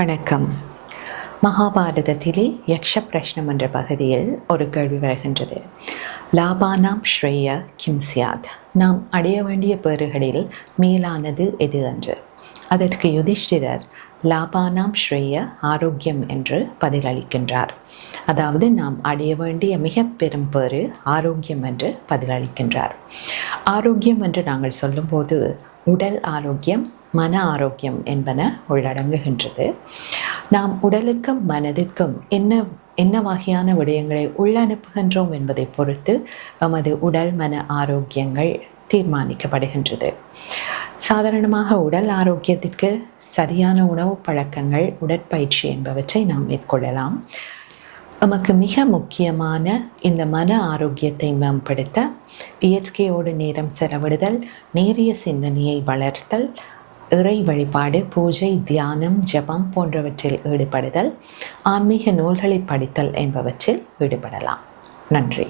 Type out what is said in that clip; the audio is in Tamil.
வணக்கம். மகாபாரதத்திலே யக்ஷ பிரஷ்னம் என்ற பகுதியில் ஒரு கேள்வி வருகின்றது. லாபானாம் ஸ்ரேய கிம் சியாத், நாம் அடைய வேண்டிய பேறுகளில் மேலானது எது என்று. அதற்கு யுதிஷ்டிரர் லாபானாம் ஸ்ரேய ஆரோக்கியம் என்று பதிலளிக்கின்றார். அதாவது நாம் அடைய வேண்டிய மிக பெரும் பேறு ஆரோக்கியம் என்று பதிலளிக்கின்றார். ஆரோக்கியம் என்று நாங்கள் சொல்லும்போது உடல் ஆரோக்கியம், மன ஆரோக்கியம் என்பன உள்ளடங்குகின்றது. நாம் உடலுக்கும் மனதிற்கும் என்ன வகையான விடயங்களை உள்ளனுப்புகின்றோம் என்பதை பொறுத்து நமது உடல் மன ஆரோக்கியங்கள் தீர்மானிக்கப்படுகின்றது. சாதாரணமாக உடல் ஆரோக்கியத்திற்கு சரியான உணவு பழக்கங்கள், உடற்பயிற்சி என்பவற்றை நாம் மேற்கொள்ளலாம். நமக்கு மிக முக்கியமான இந்த மன ஆரோக்கியத்தை மேம்படுத்த இயற்கையோடு நேரம் செலவிடுதல், நேரிய சிந்தனையை வளர்த்தல், இறை வழிபாடு, பூஜை, தியானம், ஜபம் போன்றவற்றில் ஈடுபடுதல், ஆன்மீக நூல்களை படித்தல் என்பவற்றில் ஈடுபடலாம். நன்றி.